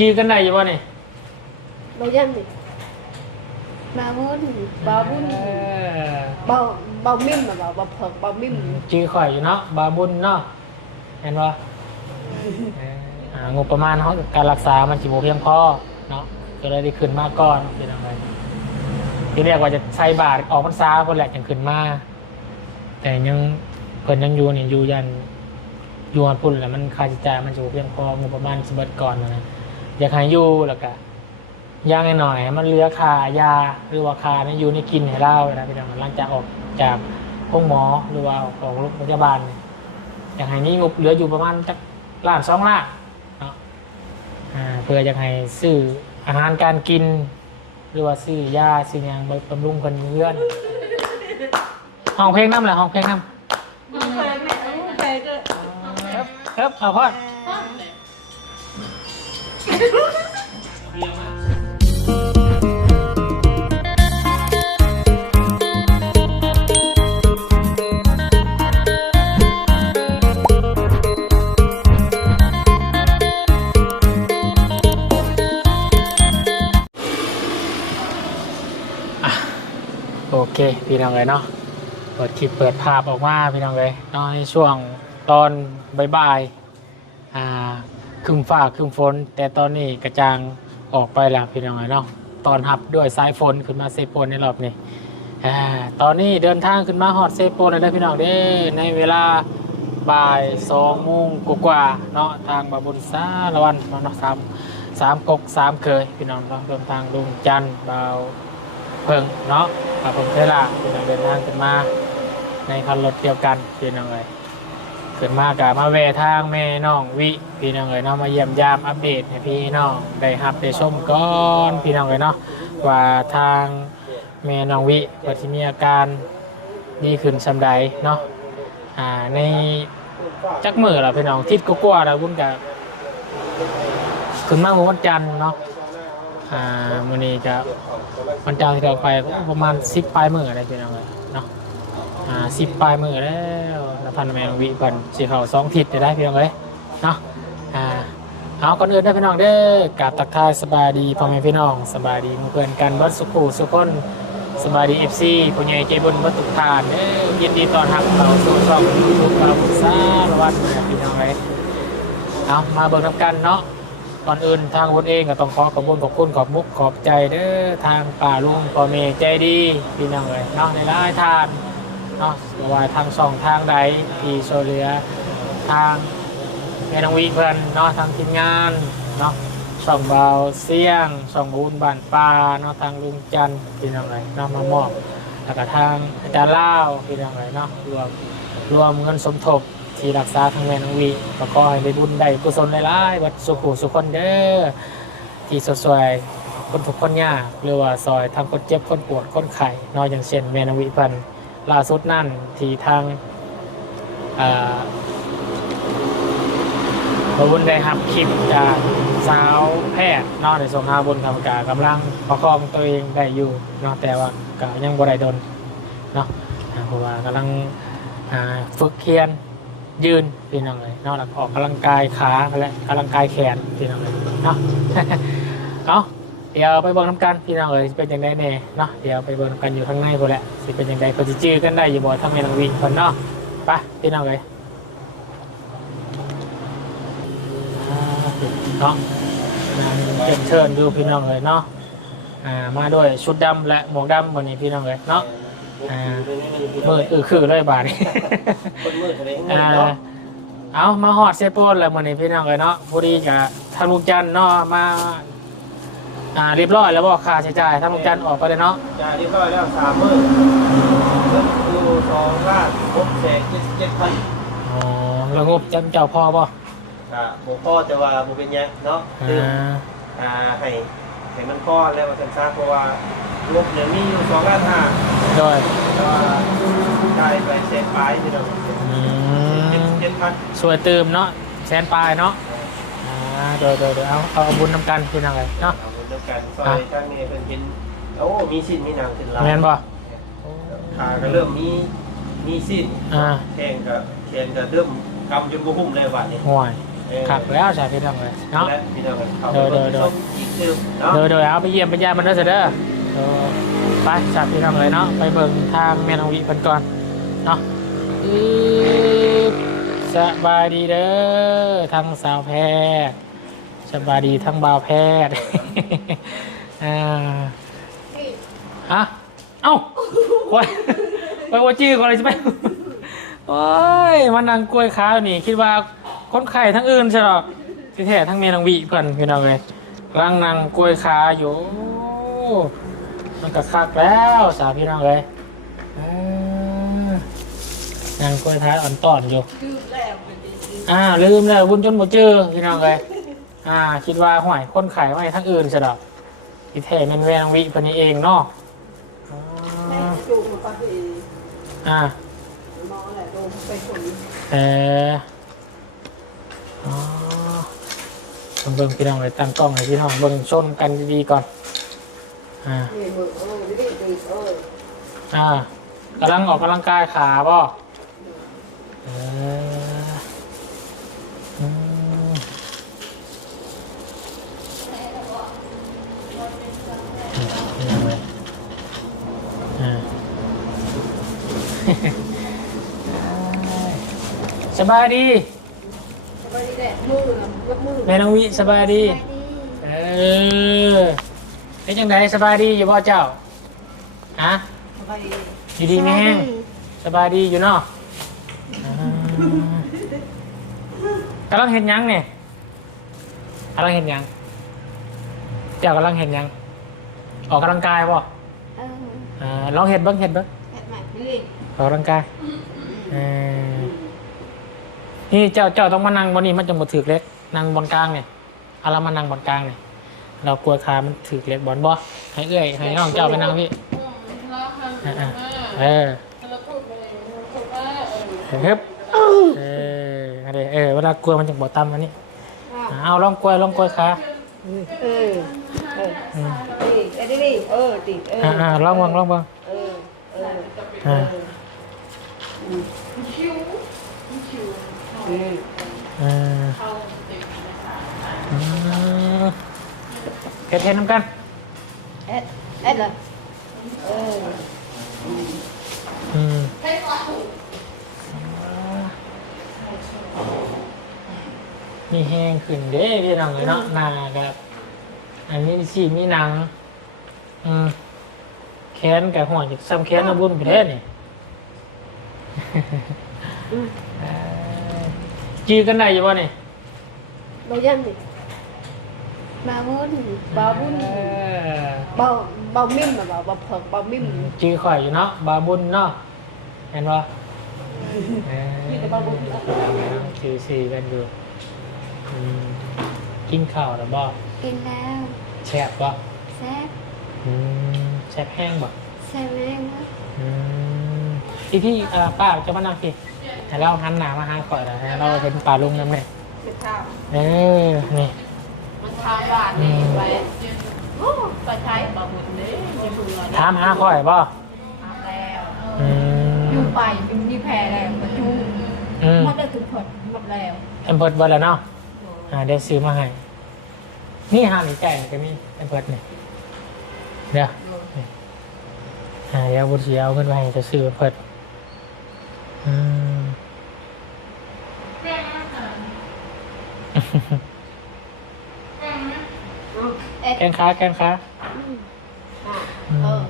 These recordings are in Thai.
จื้อกันได้อยู่บ่นี่บ่ยังดิมาบุญบ่บุญเออบ่บ่มิ่มน่ะบ่บ่เพิกบ่มิ่มจื้อข่อยอยู่เนาะบาบุญเนาะเห็นบ่อ่างบประมาณเฮาการรักษามันสิบ่เพียงพอเนาะก็เลยได้ขึ้นมาก่อนเป็นจังไดที่เรียกว่าจะใส่บาทออกพรรษาคนแหละจังขึ้นมาแต่ยังเพิ่นยังอยู่นี่อยู่ยันอยู่อันพุ่นแหละมันค่าใช้จ่ายมันจะบ่เพียงพองบประมาณสิเบิดก่อนนะ อยากให้อยู่แล้วก็ย่างหน่อยมันเลือคายาหรือว่าค่านี่อยู่ในกินให้เราเวลาพี่น้องหลังจากออกจากห้องหมอหรือว่าออกโรงพยาบาลเนี่ยอยากให้มีงบเหลืออยู่ประมาณจักล้านสองล้านเนาะอ่าเพื่ออยากให้ซื้ออาหารการกิน หรือว่าซื้อยาซื้อยังไปบำรุงคนเพื่อนห้องเพลงน้ำแหละห้องเพลงน้ำเอาไปแม่เอาไปก็ครับครับเอาพ่ออะ โอเค พี่น้องเลยเนาะเปิดคลิปเปิดภาพออกมาพี่น้องเลยเนาะในช่วงตอนบ่ายๆ ครึ้มฟ้าครึ้มฝน แต่ตอนนี้กระจางออกไปแล้วพี่น้องเนาะตอนหับด้วยสายฝนขึ้นมาเซโปนในรอบนี้ตอนนี้เดินทางขึ้นมาฮอดเซโปนเลยพี่น้องเด้ในเวลาบ่ายสองโมงกว่าๆเนาะทางบาบุญสารวันเนาะสามสามกกสามเคยพี่น้องเนาะรวมทางลุงจันทร์บ่าวเพิงเนาะกับผมเทล่าพี่น้องเดินทางขึ้นมาในคันรถเดียวกันพี่น้องเอ้ย ขึ้นมากะมาแวะทางแม่น้องวิพี่น้องเอ้ยเนาะมาเยี่ยมยามอัปเดตให้พี่น้องได้รับได้ชมก่อนพี่น้องเอ้ยเนาะว่าทางแม่น้องวิว่าที่มีอาการดีขึ้นสำใดเนาะอ่าในจักมือละพี่น้องทิศก็กลัวแล้วบุญกับขึ้นมาเมื่อวันจันทร์เนาะอ่ามื้อนี้จะวันจันทร์ที่เราไปก็ประมาณ10ปลายมื้ออะไรพี่น้องเอ้ย อ่าสิบปลายมือแล้วนะพันแมงวิบันสีเขาสองทิศจะได้พี่น้องเลยเนาะอ่าเอาก่อนอื่นได้พี่น้องเด้อกราบตักทายสบายดีพ่อแม่พี่น้องสบายดีมู่เพื่อนกันเบัดสุขูสุขคนสบายดีเอฟซีผู้ใหญ่ใจบุญวัตถุทานเด้อยินดีต้อนรับเราสู่ช่องยูทูบเราบุษาละวันนะพี่น้องเลยเอามาเบิกน้ำกันเนาะก่อนอื่นทางคนเองก็ต้องขอขอบคุณขอบคุณขอบมุกขอบใจเด้อทางป่าลุงพ่อแม่ใจดีพี่น้องเลยเนาะในร้ายทาน เนาะว่าทางสองทางใดที่ช่วยเลือทางแม่นองวีเพิ่นเนาะทางทีมงานเนาะช่องเบาเสียงช่องบุญบ้านป่าเนาะทางลุงจันทร์พี่น้องไรเนาะมามอบแล้วก็ทางอาจารย์เล่าพี่น้องไรเนาะรวมรวมเงินสมทบที่รักษาทางแม่น้องวีก็ขอให้ได้บุญได้กุศลหลายๆวัดสุขุสุขคนเด้อที่สวยคนทุกข์คนยากหรือว่าซอยทางคนเจ็บคนปวดคนไข้นาะอย่างเช่นแม่น้องวีเพิ่น ล่าสุดนั่นที่ทางเอ่อพระบุญได้รับคลิปจากสาวแพทย์นอกในสงครามบนคำกากำลังประคองตัวเองได้อยู่เนาะแต่ว่าก็ยังบ่ได้โดนเนาะเพราะว่ากำลังฝึกเคียนยืนพี่น้องเลยนาะแล้วก็ออกกำลังกายขาและกำลังกายแขนพี่น้องเลยเนาะเอา เดี๋ยวไปเบิ่งน้ำกันพี่น้องเอ้ยสิเป็นยังไงแน่เนาะเดี๋ยวไปเบิ่งน้ำกันอยู่ข้างในพอแหละสิเป็นยังไงก็จะจื้อกันได้อยู่บ่ทั้งแม่นองวีคนเนาะไปพี่น้องเอ้ยอ่าเนาะอ่าเชิญเชิญดูพี่น้องเอ้ยเนาะอ่ามาด้วยชุดดำและหมวกดำวันนี้พี่น้องเอ้ยเนาะอ่ามืดอือคือเลยบาดนี้คนมืดอะไรอ่าเนาะเอามาหอดเซโปนแล้วมื้อนี้พี่น้องเอ้ยเนาะพอดีกับทางลุงจันทร์เนาะมา อ่าเรียบร้อยแล้วบ่ค่าใช้จ่ายทางลุงจันทร์ออกไปเลยเนาะจ่ายเรียบร้อยแล้วสามหมื่นเงินอยู่สองล้านหกแสนเจ็ดสิบเจ็ดพันอ๋อแล้วงบจำเจ้าพ่อป่ะอ่าผมพ่อจะว่าผมเป็นหยังเนาะคืออ่าอ่าให้ให้มันพ่อแล้วมาสันซาเพราะว่างบเนี่ยมีอยู่สองล้านห้าโดยแต่ว่าจ่ายไปเซนปลายที่เราอืเจ็ดมสิบเจ็ดพันสวยเติมเนาะแสนปลายเนาะอ่าโดยโดยโดยเอาเอาบุญนำกันพี่น้องเลยเนาะ เอาคน เดียวกันซอยข้างนี้เป็นเห็นโอ้มีสิ้นมีหนังเป็นลายแม่นป่ะขาก็เริ่มมีมีสิ้นอ่าแข้งก็แขนก็เริ่มกำจนบุหุ้มเลยวันนี้ห่วยอขับแล้วใช่พี่น้องเลยเนาะและพี่น้องกันเข้าเดี๋ยวเดี๋ยวเดี๋ยวอีกชื่อเนาะเดี๋ยวเดี๋ยวเอาไปเยี่ยมไปยามมันเด้อเสยเด้อเออไปจับพี่น้องเลยเนาะไปเบิ่งทางแม่นองวิเพิ่นก่อนเนาะอืบสบายดีเด้อทางสาวแพทย์ สบายดีทั้งบ่าวแพทย์ อ่านี่ฮะเอ้าโอ้ยไปว่าจี้ก่อนเลยใช่ไหมโอ้ยมันนั่งกล้วยค้าวนี่ คิดว่าคนไข้ทั้งอื่นใช่หรอที่แท้ทั้งเมียนองวิเพิ่นพี่น้องเลยกำลังนั่งกล้วยค้าอยู่ มันก็คักแล้วสาวพี่น้องเลยเออนั่งกล้วยท้ายอ่อนตอนอยู่คือแล้วมันดีอ่าลืมแล้วบุญจนหมดเจอพี่น้องเลย อ่า คิดว่าห่วยคนขายไว้ทั้งอื่นใช่หรอที่แท้แม่นแวงวิเพิ่นนี่เองเนาะอ๋แม่จูงมาก็คืออ่ามองแหละโดนไปคนเอออ๋อเบิ่งพี่น้องเลยตั้งกล้องให้พี่น้องเบิ่งชมกันดีๆก่อน อ่านี่มือเออนี่ดีเอออ่ากำลังออกกำลังกายขาป่เออมนี่เอาไว้อ่า สบายดีสบายดีแหละมือนะยกมือแม่น้องวิสบายดี เออเป็นยังไงสบายดีอยู่บ่เจ้าฮะสบายดีอยู่ดีไหมแห้งสบายดีอยู่เนาะอ่ากำลังเห็นยังเนี่ยกำลังเห็นยังเจ้ากำลังเห็นยัง ออกกำลังกายป่ะเอออ่าลองเห็นเบ้างเห็นเบ้างเห็ดใหม่นี่ ออกกำลังกายเออนี่เจ้าเจ้าต้องมานั่งบนนี้มันจะหมดถือเล็กนั่งบนกลางเนี่ยเอาเรามานั่งบนกลางเนี่ยเรากลัวขามันถือเล็กบอลบ่ให้เอื้อยให้น้องเจ้าไปนั่งพี่อ่าๆเออเฮ้ยเอออะไรเออเวลากลัวมันจะบอตั้มอันนี้อ้าวเอาลองกล้วยลองกล้วยขาเออเอออืมดีเออดีเออดีเอออ่าอ่าลองเบังลองเบังเออเออ อ่าอืมอ่าอืมเฮ็ดเฮ็ดน้ำกันเอ็ดเอ็ดเลยเอออืมมีแห้งขึ้นเด้พี่น้องเลยเนาะหนากับอันนี้สีมีหนัง อืมแขนกับหัวจากซ้ำแขนเอาบุญประเทศนี่เอ่อ จือกันได้อยู่บ่นี่เรายังดิบาบุญบาบุญเออเบาเบามิ่มอะเบาเบาเผิกเบามิ่มจือข่อยอยู่เนาะบาบุญเนาะเห็นบ่เออมีแต่บาบุญเหรอจือสีกันอยู่อืมกินข้าวแล้วบ่กินแล้วแซ่บบ่แซ่บอืมแซ่บแห้งบ่แซ่บแม่งนะ อืมพี่พี่เอ่อป้าจะมานั่งพี่ให้เราหันหน้ามาหาข่อยแล้วให้เราเห็นป่าลุงนำเนี่ยเป็นข้าวเออนี่มันทำบ้านนี่ไปโอ้ไปใช้บะบุญเด้มีเบื่อถามหาข่อยบ่ทำแล้วอืมอยู่ไปอยู่ที่แพรแล้วมาจูอืมหมดได้ถึงผลหมดแล้วแอมเพิร์ดเบิร์ดแล้วเนาะอ่าเดี๋ยวซื้อมาให้นี่ห้ามอีกแก่ก็มีแอมเพิร์ดเนี่ยเดี๋ยวนี่อ่าเดี๋ยวบุตรเสียเอาเงินไปให้จะซื้อแอมเพิร์ดอืมเอ็ด แกงค้าแกงค้าอะเออ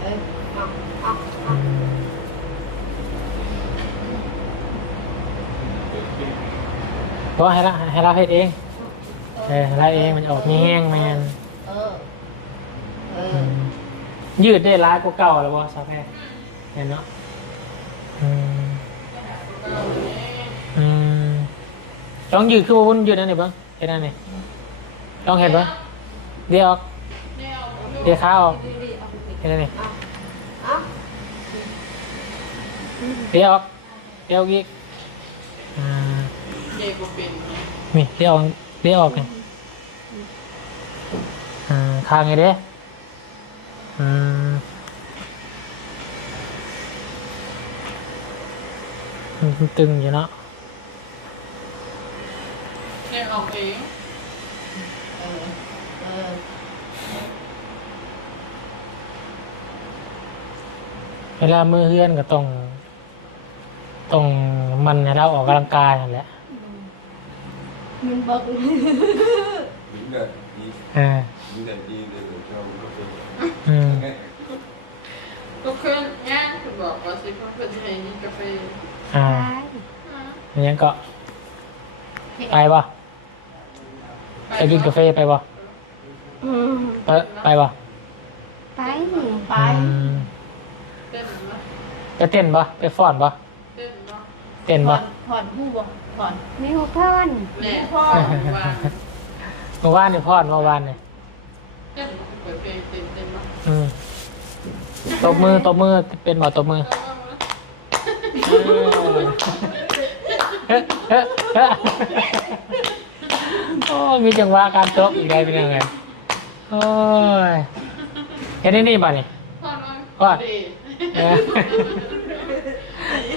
เออเอาเอาอืมเพราะให้เราให้เราเฮ็ดเองเออให้เราเองมันออกมีแห้งแมนเออเออือมยืดได้ร้ายกว่าเก่าแล้วบ่ซาแพเห็นเนาะอืมอืมลองยืดคือว่าวุ้นยืดนั่นนี่เบ้างเห็นนั่นนี่ลองเห็นเบ้างเดี๋ยวออกเดี๋ยวขาออกเห็นนั่นนี่เอาเดี๋ยวออกเดี๋ยวอีกนี่เดี๋ยวออกเดี๋ยวออกนี่อ่าคางไงเด้อืมมัน ตึงอยู่เนาะเรียกออกเองเออเออเวลามือเฮือนก็ต้องต้องมันให้เราออกกำลังกายนั่นแหละมันบอก những ngày đi อ่า những ngày đi để để cho nó về อืมก็คือย่างคือบอกว่าสิเพื่อนจะให้กินกาแฟ อ่าไปอันนี้ก็ไปบ่ไปกินกาแฟไปบ่อืมไปไปบ่ไปนี่ไปอืมเต้นบ่ไปเต้นบ่ไปฟ้อนบ่เต้นบ่เต้นบ่ผ่อนผู้บ่ผ่อนไม่หัวพ่อนแม่พ่อว่าเมื่อวานนี่ฟ้อนเมื่อวานนี่เต้นเปิดเพลงเต้นเต้นบ่อืมตบมือตบมือเป็นบ่ตบมือเฮ้ยเฮ้ยเฮ้ย โอ้มีจังหวะการตบอีกได้เป็นยังไงโอ้ยเห็นนี่นี่บ่นี่พอน้อยพ่อดีเออ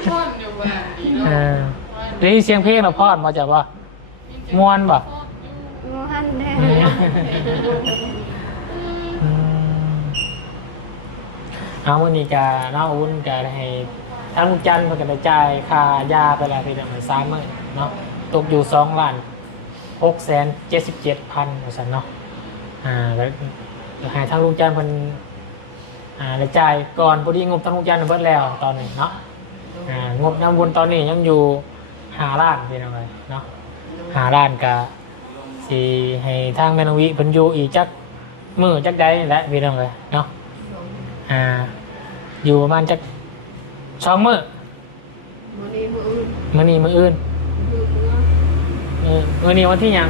พ่ออยู่บ้านดีเอเนาะอได้ยินเสียงเพลงเราพอดมาจากว่า ม่วนบ่งหันแน่อืมเอาวันนี้กาเนาอุ่นกาให้ ทางลุงจันทร์เพิ่นก็ได้จ่ายค่ายาไปแล้วที่เดือนสามหมื้อเนาะตกอยู่สองล้านหกแสนเจ็ดสิบเจ็ดพันว่าซั่นเนาะอ่าแล้วให้ทางลุงจันทร์เพิ่นอ่าได้จ่ายก่อนพอดีงบทางลุงจันทร์เบิดแล้วตอนนี้เนาะอ่างบน้ำบุญตอนนี้ยังอยู่หาล้านพี่น้องเอ้ยเนาะหาล้านกะสิให้ทางแม่นวิเพิ่นอยู่อีกจักมือจักใดและพี่น้องเอ้ยเนาะอ่าอยู่ประมาณจัก สองมื้อมื้อนี้มื้ออื่นมื้อนี้มื้ออื่นมื้อเมื่อเออมื้อนี้วันที่หยัง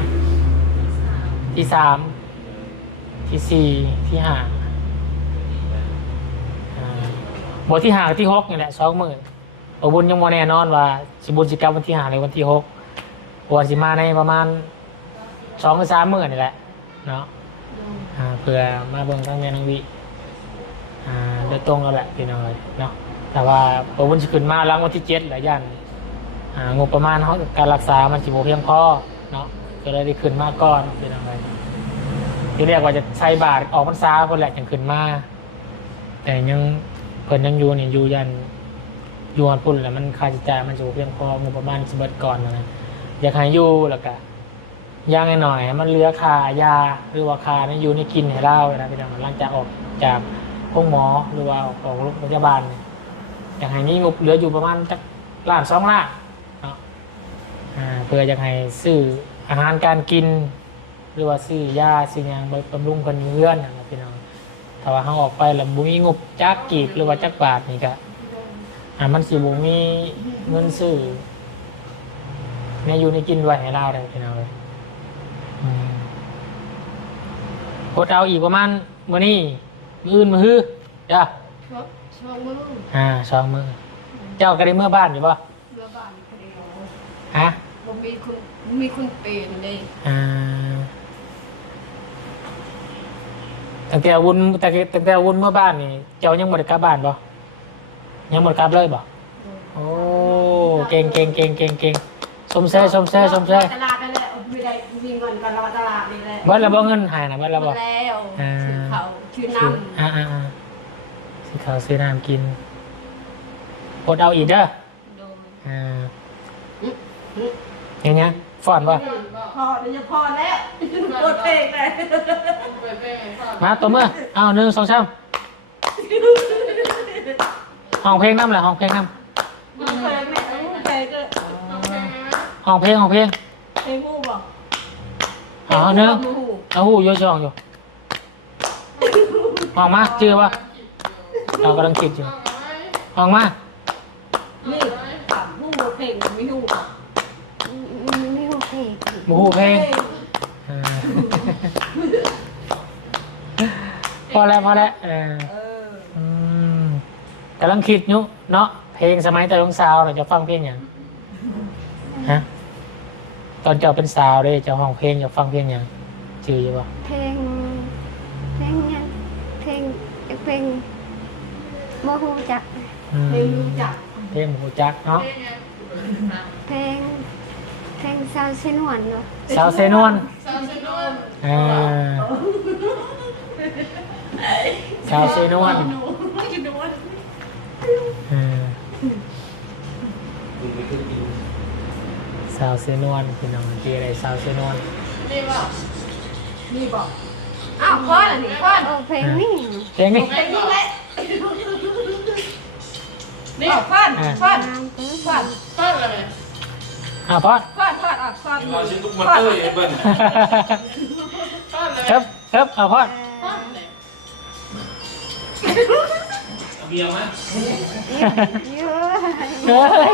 ที่สามที่สี่ที่ห้าอ่าบทที่ห้ากับที่หกนี่แหละสองมื้อโอบุญยังบ่แน่นอนว่าสิบุญสิกรรมวันที่ห้าหรือวันที่หกควรสิมาในประมาณสองหรือสามมื้อนี่แหละเนาะอ่าเพื่อมาเบิ่งทางแม่นางวิอ่าโดยตรงแล้วแหละพี่น้องเลยเนาะ แต่ว่าพอวันขึ้นมาหลังวันที่เจ็ดหลายย่านอ่างบประมาณเขาการรักษามันสิบ่เพียงพอเนาะก็เลยได้ขึ้นมาก่อนพี่น้องเลยที่เรียกว่าจะใช้บาทออกพรรษาคนแหละจังขึ้นมาแต่ยังเพิ่นยังอยู่นี่อยู่ยันอยู่อันพุ่นแหละมันค่าใช้จ่ายมันสิบ่เพียงพองบประมาณสิเบิดก่อนนะอยากให้อยู่แล้วก็ย่างหน่อยมันเลือคายาหรือว่าคาในอยู่ในกินให้เรานะพี่น้องหลังจากออกจากห้องหมอหรือว่าออกโรงพยาบาลเนี่ย อยากให้นี้งบเหลืออยู่ประมาณจักล้านสองล้านเนาะอ่าเพื่ออยากให้ซื้ออาหารการกิน หรือว่าซื้อยาซื้อหยางไปบำรุงคนเงื่อนนะพี่น้องถ้าว่าเขาออกไปแล้วบุมีงบจักกีบหรือว่าจักบาทนี่ก็อ่ามันสิบุมีเงินซื้อในอยู่ในกินไว้ให้เราได้พี่น้องเลยอืมกดเอาอีกประมาณมื้อนี้มืออื่นมือฮือจ้ะ ชอบชอบมื้ออ่าสองมื้อเจ้าก็ได้เมื่อบ้านอยู่ป่ะเมื่อบ้านคนเดียวฮะบ่มีคนบ่มีคนเป็นเลยอ่าตั้งแต่วุ้นแต่ตั้งแต่วุ้นเมื่อบ้านนี่เจ้ายังบ่ได้กลับบ้านบ่ยังบ่ได้กลับเลยบ่โอ้เก่งเก่งเก่งเก่งเก่งสมแซ่สมแซ่สมแซ่ตลาดนั่นแหละไม่ได้มีเงินกันรอตลาดนี่แหละเบิดแล้วบ่เงินหายนะเบิดแล้วบ่แล้วอ่าชื่อเขาชื่อซื้อน้ำอ่าอ่าอ่า ซื้อข้าวซื้อน้ำกินกดเอาอีกเด้อโดนอ่าอย่างเงี้ยฟอนป่ะพอเดี๋ยวจะพอแล้วโดนเพลงเลยเปิดเพลงให้พ่อมาตัวเมื่อเอาหนึ่งสองสามห้องเพลงน้ำแหละห้องเพลงน้เพลงแม่เพลงก็ต้องเพลงไหมำห้องเพลงห้องเพลงเพลงงูบอกเอาหนึ่งเอาหูโยช่องอยู่ห้องมาจื้อป่ะ เรากำลังคิดอยู่ห้องมานี่ถามงูเพลงไม่งูบอกไม่โอเคหมูหูเพลงอ่าพอแล้วพอแล้วเออเอออืมกำลังคิดอยู่เนาะเพลงสมัยแต่ลงสาวเราจะฟังเพลงอย่างฮะตอนเจ้าเป็นสาวเลยเจ้าห้องเพลงจะฟังเพลงอย่างชื่ออยู่ป่ะเพลงเพลงยังเพลงเพลง โมหูจักอืมเพลงรู้จักเพลงหมูจักเนาะเพลงไงเพลงเพเพลงสาวเชนวนเนาะสาวเซนวนสาวชนวนเออสาวเซนวนหนูกินนวลเออสาวเซนวนพี่น้องที่อะไรสาวเซนวนนี่บอกนี่บอกอ้าวพ่อน่ะนี่พ่อโอ้เพลงนี่เพลงนี้ไอ้นี่แหละ นี่พ่อนพ่อนงามเกินพ่อนพ่อนอะไรอะพอดพ่อนพ่อนอะพ่อนมาชิ้นลูกมาเตอร์ไอ้เบิ้ลพ่อนเลยครับครับเอาพอดพ่อนเลยเบียร์ไหมเยอะเฮ้ย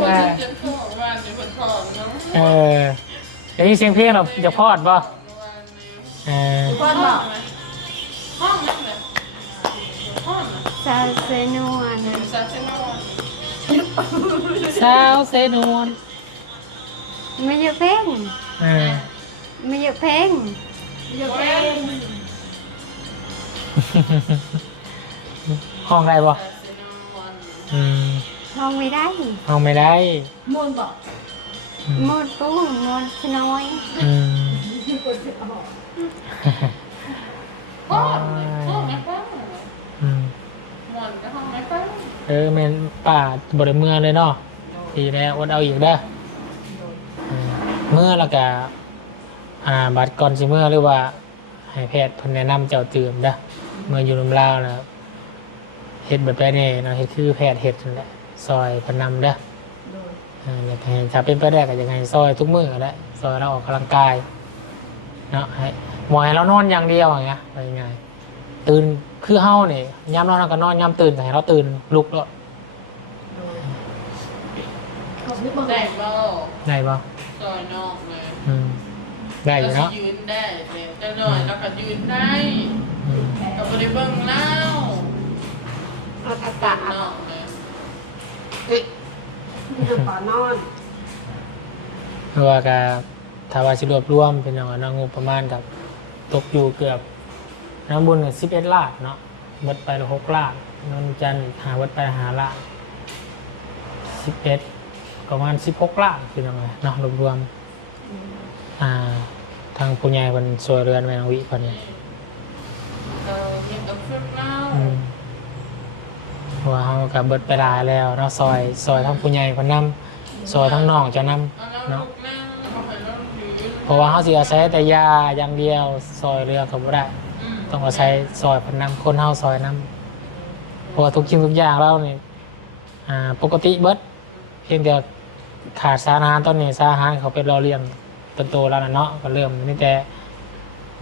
พ่อนจะพ่อวันจะพ่อนพ่อนเนาะเออเดี๋ยวนี้เสียงเพลงเราจะพอดป่ะเออพ่อนบอ องน่ะสาวเชนวนสาวชนวนสาวเซนวนไม่เยอะเพลงเออไม่เยอะเพลงเยอะแยะห้องได้ป่ะอืมห้องไม่ได้ห้องไม่ได้มูนบอกอืมหมดปูหมดชน้อยอืมห้องห้องไม่ฟังอืม มวนก็ห้องไม่ฟังเออแม่นป่าบริเมืองเลยเนาะดีแล้วอดเอาอีกเด้ออืมเมื่อแล้วก็อ่าบัตรก่อนสิเมื่อหรือว่าให้แพทย์เพิ่นแนะนำเจ้าเตื่มเด้อเมื่ออยู่ลำลาวนะเฮ็ดแบบไปนี่เนาะเฮ็ดคือแพทย์เฮ็ดนั่นแหละซอยเพนนำเด้ออ่าอยากให้ถ้าเป็นไปได้ก็อยากให้ซอยทุกมื้อก็ได้ซอยเราออกกำลังกายเนาะให้หมอให้เรานอนอย่างเดียวอย่างเงี้ยว่าง่าย ตื่นคือเฮานี่ยามนอนเราก็นอนยามตื่นก็ให้เราตื่นลุกแล้วแต่งเบาได้ปะซอยนอกเลยอืมได้อยู่แล้วเนาะยืนได้แต่จะหน่อยแล้วก็ยืนได้อืมก็ไม่ได้เบิ่งเล่าเอาอากาตัศดนอกเลยขอนอนเพราะว่าก็ถ้าว่าสิรวบรวมเป็นอย่างนั้นงบประมาณกับตกอยู่เกือบ น้ำบุญสิบเอ็ดล้านเนาะเบิดไปหกล้านนนจันทร์หาเบิดไปหาล้านสิบเอ็ดประมาณสิบหกล้านคือยังไงเนาะรวบรวมอ่า ทางผู้ใหญ่คนสวยเรือนแมนวิคนนี้ก็ยังกับเพื่อนเล่าอืมเพราะว่าเขากับเบิดไปหลายแล้วเนาะซอยซอยทั้งผู้ใหญ่คนนำซอยทั้งน้องจะนำเอาแล้วเนาะลูกแม่เอาไปแล้วยืนเพราะว่าเขาสิอาศัยแต่ยาอย่างเดียวซอยเรือก็บ่ได้อืม ต้องอาศัยซอยพันนำคนเฮาซอยนำเพราะว่าทุกสิ่งทุกอย่างเรานี่อ่าปกติเบิดเพียงแต่ขาดสารอาหารตอนนี้สารอาหารเขาเป็นรอเลี้ยงต้นโตแล้วนะเนาะก็เริ่มนี่แต่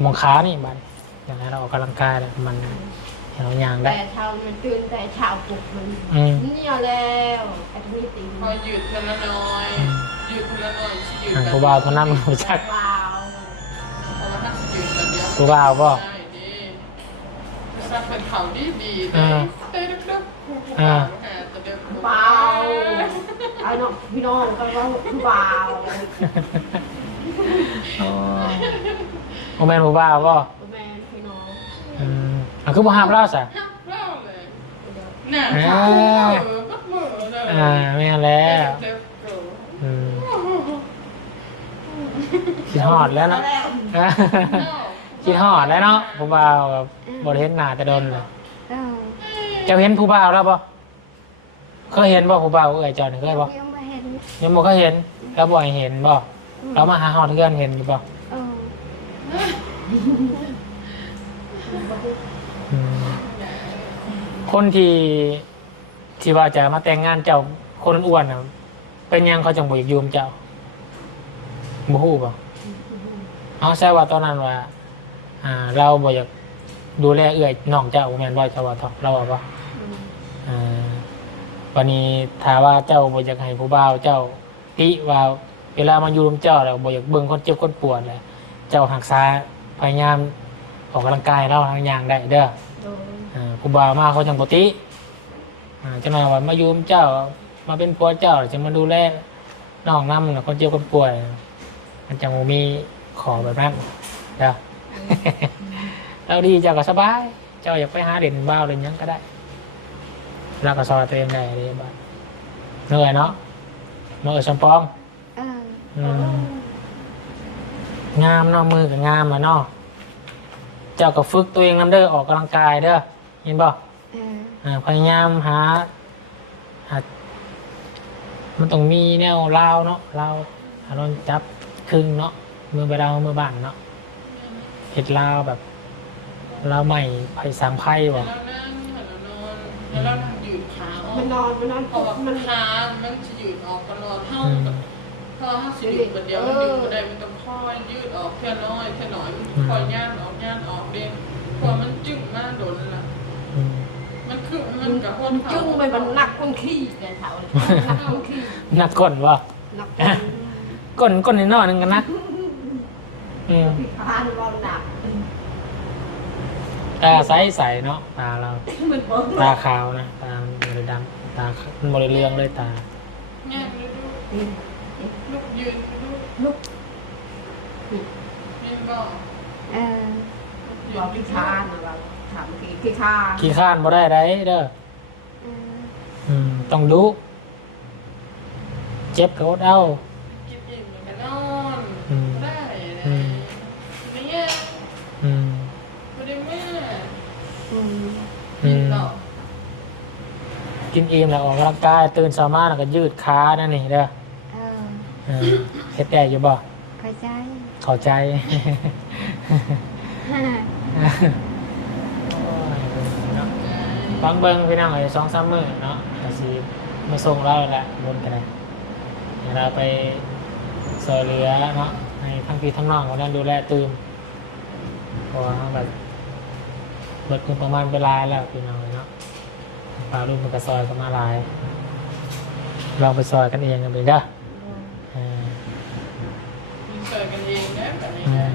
มองขานี่บัดอย่างนั้นเราออกกำลังกายแล้วมันให้เราย่างได้แต่เช้ามันตื่นแต่เช้าปลุกมันอืมเนี่ยแล้วไอ้ที่ตีพอหยุดคนละน้อยหยุดคนละน้อยสิหยุดอ่ากันผู้บ่าวเท่านั้นรู้จักเปล่าเพราะว่าถ้าหยุดกันเดียวผู้บ่าวบ่ ได้ดีสักเป็นเขาดีดีๆอ่าเต้นดึกๆผู้บ่าวหาแต่เดิมผู้เปบ่าล่าวไอ้น้องพี่น้องกันว่าเปล่าอ๋อโอแมนผู้บ่าวบ่แม่พี่น้องอืมอะคือบ่ห้ามเราซะฮักเล่าเลยน่ะอ่าเออก็เหมือนเลยอ่าไม่เอาแล้วเจ็บตัวอืมคิดฮอดแล้วเนาะ คิดฮอดแล้วเนาะผู้บ่าวกับบริเห็นหน้าแต่โดนเลยเออเจะเห็นผู้บ่าวแล้วปะเคยเห็นบ่ผู้บ่าวเอ่ยเจอนี่เคยบ่ยังไม่เห็นยังบ่เคยเห็นแล้วบ่ให้เห็นบ่เรามาหาฮอดเพื่อนเห็นอยู่บ่เอออืมคนที่ที่ว่าจะมาแต่งงานเจ้าคนอ้วนน่ะเป็นหยังเขาจังบ่อยากอยูมเจ้าบ่ฮู้บ่เอาใช่ว่าตอนนั้นว่า อ่าเราบ่อยากดูแลเอื้อยน้องเจ้าบ่แม่นบ่เจ้าว่าทอเราว่าบ่อ่าวันนี้ถ้าว่าเจ้าบ่อยากให้ผู้บ่าวเจ้าติว่าเวลามาอยู่ร่วมเจ้าแล้วบ่อยากเบิ่งคนเจ็บคนปวดเลยเจ้าหักษาพยายามออกกำลังกายเราทางอย่างได้เด้อโดนอ่าผู้บ่าวมาเขาจังปกติอ่าจะมาว่ามาอยูมเจ้ามาเป็นผัวเจ้าจะมาดูแลน้องน้ำน่ะคนเจ็บคนป่วย มันจะบ่มีขอแบบนั้นเด้อ เราดีเจ้าก็สบาย เจ้าอยากไปหาเด่นบ้าวเด่นหยังก็ได้เราก็ซอยตัวเองได้เลยบ้านเหนื่อยเนาะเมื่อชมปองเอออืมงามเนาะมือกับงามอะเนาะเจ้าก็ฝึกตัวเองนํเด้อออกกำลังกายเด้อเห็นบ่เอออ่าพยายามหาหามันต้องมีแนวลาวเนาะลาวหาโดนจับครึ่งเนาะมือไปเรามือบ้านเนาะ เห็ดลาวแบบลาวใหม่ไผ่สามไพ่บ่แล้วนั่งแล้วนอนแล้วเรายืดขาออมันกนอนมันนอนเพราะว่ามัมันนขามันจะยืดออกตลอดเท่าอืมกับถ้าถ้าสิยืดคนเดียวมันยืดไม่ได้มันต้องค่อยยืดออกแค่น้อยแค่น้อยมันค่อยย่านออกย่านออกเด้งเพราะมันจึ้งมากโดนละอืมมันคือมันกับคนเขาจุ้งไปมันหนักคนขี้แต่เท้าเลยหนักคนขี้นักก้นบ่หนักก้นก้นนิดหน่อยนึงกันนะ อืมพานรอนหนักตาใสใสเนาะตาเรามันเบิ้งตาขาวนะตามันบริดำตามันบริเรืองเลยตาแง่ไปดูลูกยืนลูกลุกยืนก็เออรอพิคานนะว่าถามกี่กี่คานขี้ข้านบ่ได้ไรเด้อเอออืมต้องดูเจ็บก็อดเอา กินอิ่มแล้วออกกำลังกายตื่นเช้ามาแล้วก็ยืดขานั่นนี่เด้อเออเออเฮ็ดได้อยู่บ่เข้าใจเข้าใจฮ่าโอ้ยเนาะฟังเบิ่งพี่น้องไอ้สองสามมื้อเนาะก็สิมาส่งเราแล้วแหละบนกันเลยเดี๋ยวเราไปซอยเหลือเนาะให้ทั้งพี่ทั้งน้องเขาได้ดูแลตื่มเพราะว่าเราแบบเบิดเงินประมาณเวลาแล้วพี่น้องเนาะ ปลาลูกมันก็ซอยกันมาหลาย ลองไปซอยกันเองกันไปเด้อเออมีเจอกันเองนะแบบนี้อืม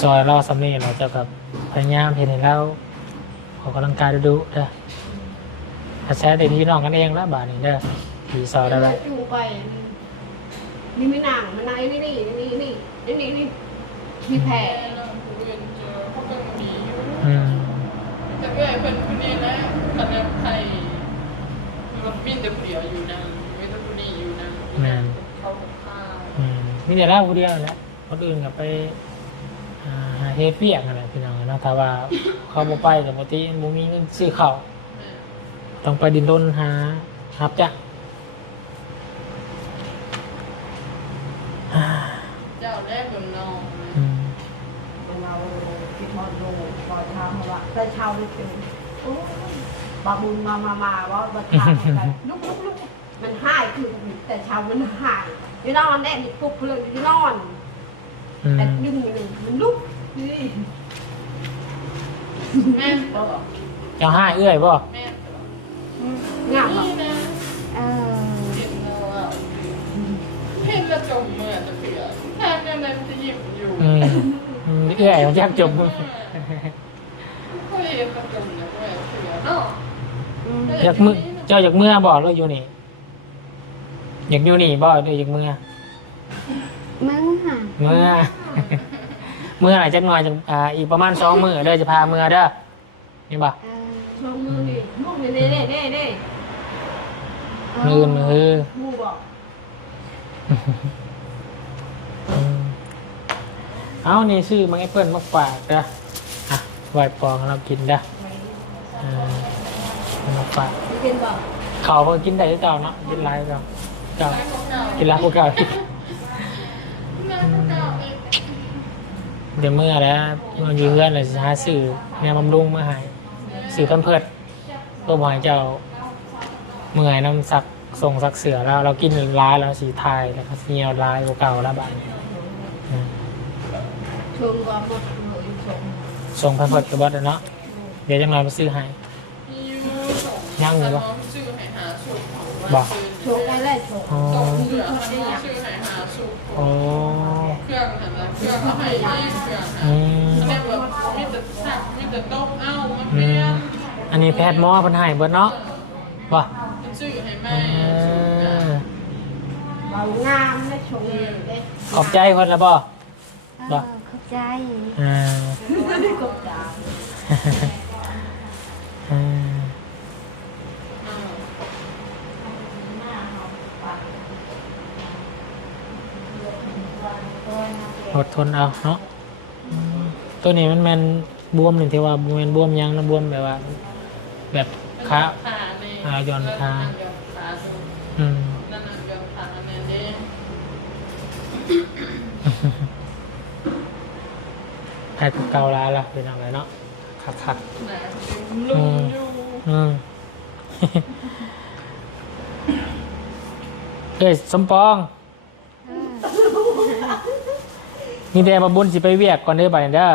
ซอยเราสำเนีเราจะแบบพยายามเห็นให้เราออกกำลังกายดูๆเด้อถ้าใช้เด็กพี่น้องกันเองแล้วบาทนี้เด้อดีซอยได้ไหมจุ้งไป นี่ไม่นางมันนายนี่นี่นี่นี่นี่นี่นี่มีแผล มมีแต่เล่าผู้เดียวแหละคนอื่นกับไปอ่าหาเฮดเวียกอะไรพี่น้องเนาะถ้าว่าเขาบ่ไปกับปกติบ่มีเงินซื้อข้าวต้องไปดินรนหารับจ้ะเจ้าแรกเมืองนองอืมเราคิดมอนดูปล่อยทำว่าแต่เช้านี่เป็นโอ้บาบุญมามามาว่าบัดทางลุกลุกลุกมันหายคือแต่เช้ามันหาย อยู่นอนแน่นี่ปุ๊บเลยอยู่นอนอืมแต่ดึงหนึ่งมันลุกนี่แม่บอกเจ้าให้เอื้อยบ่แม่บอกงามอะนี่นะเออเห็นเราอะเห็นละจมเมื่อจะเปลี่ยนแทนยังไงมันจะหยิบอยู่อืมอืมเอื้อยมันยากจมก็เห็นละจมเนี่ยเมื่อเปลี่ยนเนาะอืมอยากมือเจ้าอยากเมื่อบ่หรืออยู่นี่ อยากอยู่นี่บ่หรืออยากเมื่อมึงค่ะเมื่อ เมื่อไหร่จักหน่อยจังอ่าอีกประมาณสองมื้อเด้อจะพาเมื่อเด้อนี่บ่เออลงมือดิลูกนี่นี่นี่นี่นี่มือมือมูบอกอืมเอานี่ซื้อมาให้เพิ่นมาฝากเด้ออะไหวปองเรากินเด้ออ่าเอามาฝากกินบอกเขาก็กินได้เจ้าเนาะกินหลายเจ้าเจ้ากินหลายพวก เก่าแม่ก็เก่าเองเดี๋ยวเมื่อแล้วมันอยู่เพื่อนเลยสิหาสื่อแนวบำรุงมาให้สื่อเพิ่นเพิดตัวบอยเจ้าเมื่อยน้ำสักส่งสักเสือแล้ว เรากินร้ายแล้วสีไทยแล้วก็เหี่ยวร้ายกว่าเก่าแล้วบ้านอืมชงก็หมดเลยชงส่งเพิ่นเพิดกับบอสเนาะเดี๋ยวจังหน่อยมาซื้อให้ยังอยู่ปะชื่อให้หาสุก บอกชงได้เลยชงอ๋อตรงเสือชื่อให้หาสุกโอ้เครื่องเห็นไหมเครื่องเขาให้เองเครื่องอืมอันนี้แบบมีแต่สักมีแต่ต้มเอ้ามันอืเปลี่ยมนอันนี้แพทย์หมอเพิ่นให้เบิดเนาะว่ะมันชื่อให้เอแม่อเบางามได้ชงได้ขอบใจเพิ่นแล้วบ่ เอบ่อเข้าใจ อ่ากบดาอ่า อดทนเอาเนาะอืมตัวนี้มันแมนบวมนี่ที่ว่าบวมแมนบวมยังนะบวมแบบว่า แบบขาขาเนี่ยอ่าย้อนขาย้อนขาดูอืมนั่นน่ะย้อนขาเนี่ยเด้ให้กูเกาลาละเป็นอะไรเนาะคักคักนะลุงอยู่ๆอืมเอ้ยสมปอง มีแต่มาบุญสิไปเวียกก่อนเด้อบัดนี้เด้อ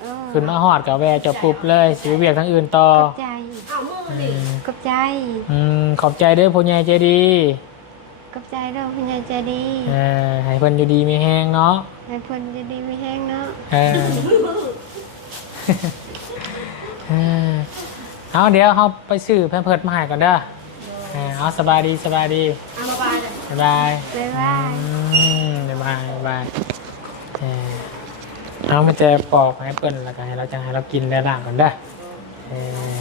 เออขึ้นมาฮอดกับแวะจะปุบเลยสิไปเวียกทั้งอื่นต่อขอบใจเอามืออืดิมขอบใจอืมขอบใจเด้อพ่อใหญ่ใจดีขอบใจเด้อคุณยายใจดีเออให้เพิ่นอยู่ดีมีแฮงเนาะให้เพิ่นจะดีไม่แห้งเนาะเออเออเอาเดี๋ยวเฮาไปซื้อแพมเพิร์ดมาให้ก่อนเด้อเออเอาสบายดีสบายดีเอามาบายเลยบ๊ายบาย บ๊ายบาย อืมบ๊ายบายบ๊ายบาย เออเอามาแต่ปอกให้เปิ้นแล้วก็ให้เราจังให้เรากินแล้วด่างก่อนเด้อเออ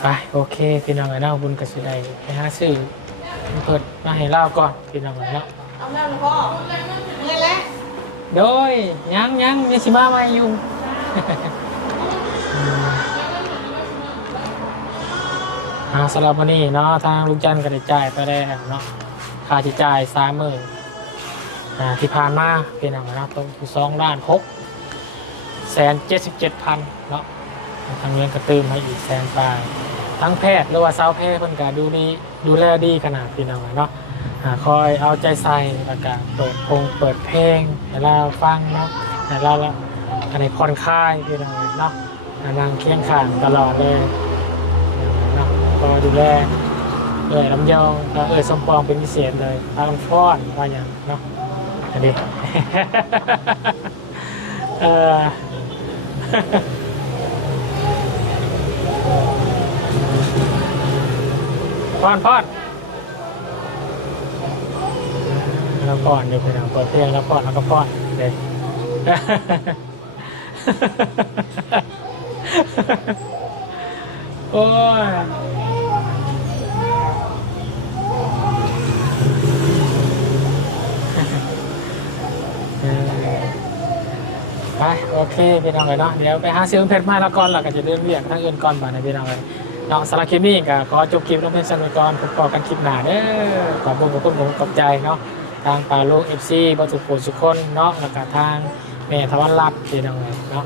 ไปโอเค พี่น้องไอ้เนาะบุญกสิได้ไปหาซื้อแพมเพิร์ดมาให้เราก่อนพี่น้องไอ้เนาะเอาแล้วแล้วก็เงินแล้วโดยยังยังยังสิมามาอยู่อืมอ่าสำหรับวันนี้เนาะทางลุงจันทร์ก็ได้จ่ายไปแล้วเนาะค่าใช้จ่ายสามหมื่น อ่าที่ผ่านมาเป็นอย่างไรนะตรงที่สองล้านหกแสนเจ็ดสิบเจ็ดพันเนาะทางเรียนกระตืมให้อีกแสนปลายทั้งแพทย์หรือว่าสาวแพทย์เพิ่นก็ดูดีดูแลดีขนาดพี่น้องเนาะอ่าคอยเอาใจใส่แล้วก็เปิดพงเปิดเพลงให้เราฟังเนาะให้เราอันนี้ผ่อนคลายพี่น้องเนาะอ่านั่งเคียงข้างตลอดเลยเนาะก็ดูแลเอ่ยลำยองเอ่ยสมปองเป็นพิเศษเลยทางฟ้อนว่าอย่างเนาะ อันนี้ เออป้อนป้อนแล้วก่อนเดี๋ยวไปทำเปิดเพลงแล้วก่อนแล้วก็ป้อนเลยโอ้ยเออ ไปโอเคพี่น้องเลยเนาะเดี๋ยวไปหาซื้อเพชรมาแล้วก่อนเราก็จะเริ่มเรียกทั้งอื่นก่อนบ่านะพี่น้องเลยเนาะสำหรับคลิปนี้ก็ขอจบคลิปลงเป็นสันว้ก่อนพบกันคลิปหน้าเด้อขอบคุณขอบคุณผมขอบใจเนาะทางปาลูกเอฟซีบทุกคนสุคนเนาะแล้วก็ทางแม่ทวันรัตน์ที่น้องเลยเนาะ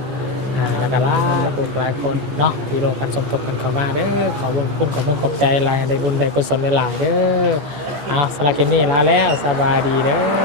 อ่าแล้วก็ลายผู้หลายคนเนาะที่ร่วมกันสมทบกันเข้ามาเด้อขอบุญคุณขอบุญขอบใจหลายได้บุญได้กุศลหลายๆเด้ออ่าสำหรับคลิปนี้ลาแล้วสบายดีเด้อ